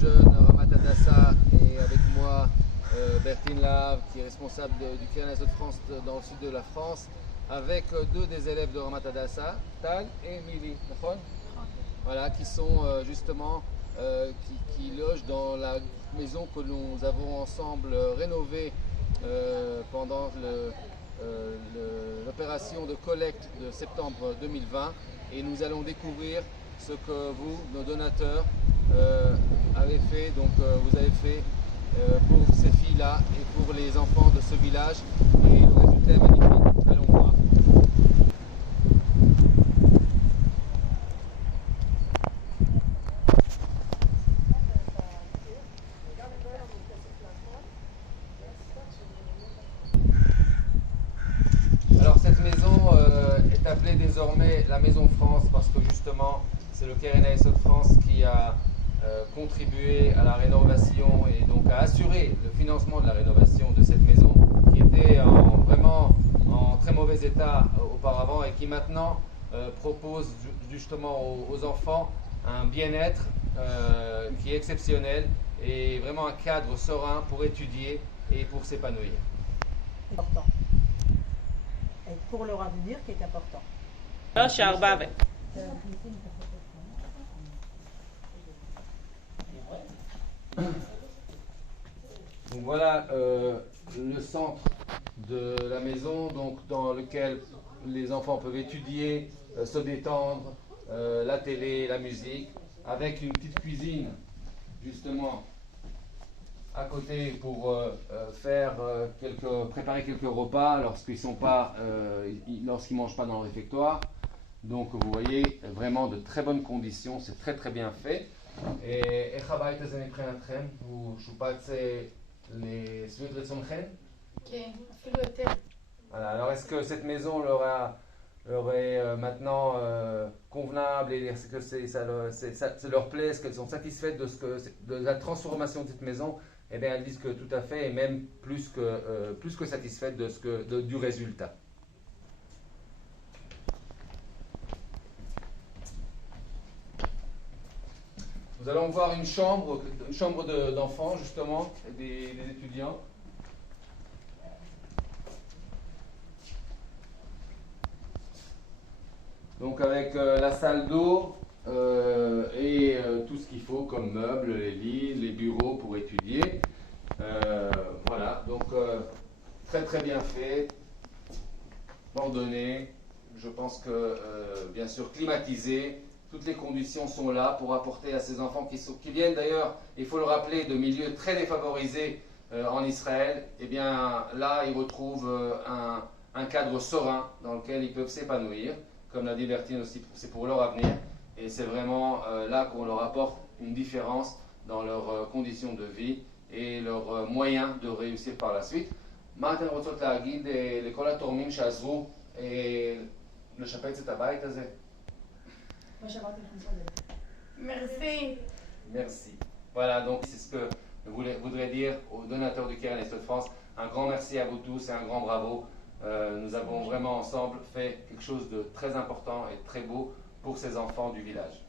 jeunes Ramat Hadassah et avec moi Bertine Laave qui est responsable du Keren Hayesod France dans le sud de la France, avec deux des élèves de Ramat Hadassah, Tal et Mili, voilà, qui sont justement qui logent dans la maison que nous avons ensemble rénovée pendant l'opération de collecte de septembre 2020, et nous allons découvrir ce que vous, nos donateurs, avez fait. Donc vous avez fait pour ces filles-là et pour les enfants de ce village, et le résultat est magnifique. Allons voir. Alors cette maison est appelée désormais la Maison France parce que justement c'est le Keren Hayesod France qui a contribué à la rénovation et donc a assuré le financement de la rénovation de cette maison qui était vraiment en très mauvais état auparavant et qui maintenant propose justement aux enfants un bien-être qui est exceptionnel et vraiment un cadre serein pour étudier et pour s'épanouir. Important. Et pour leur avenir qui est important. Donc voilà le centre de la maison, donc dans lequel les enfants peuvent étudier, se détendre, la télé, la musique, avec une petite cuisine justement à côté pour préparer quelques repas lorsqu'ils mangent pas dans le réfectoire. Donc vous voyez vraiment de très bonnes conditions, c'est très très bien fait. Et איך הבית הזה מבחינתכם? הוא שופץ לשביעות רצונכם? כן, אפילו יותר. Voilà, alors est-ce que cette maison leur est maintenant convenable, et est-ce que ça leur plaît, est-ce qu'elles sont satisfaites de la transformation de cette maison? Eh bien elles disent que tout à fait, et même plus que satisfaites du résultat. Nous allons voir une chambre d'enfants justement, des étudiants. Donc avec la salle d'eau et tout ce qu'il faut comme meubles, les lits, les bureaux pour étudier. Voilà, donc très très bien fait, ordonné. Je pense que bien sûr climatisé. Toutes les conditions sont là pour apporter à ces enfants qui viennent d'ailleurs, il faut le rappeler, de milieux très défavorisés en Israël. Et bien là, ils retrouvent un cadre serein dans lequel ils peuvent s'épanouir. Comme l'a dit Bertine aussi, c'est pour leur avenir. Et c'est vraiment là qu'on leur apporte une différence dans leurs conditions de vie et leurs moyens de réussir par la suite. מה אתן רוצות להגיד לכל התורמים שעזרו לשפץ את הבית הזה? Merci. Merci. Voilà, donc c'est ce que je voudrais dire aux donateurs du Keren Hayesod France. Un grand merci à vous tous et un grand bravo. Nous avons vraiment ensemble fait quelque chose de très important et très beau pour ces enfants du village.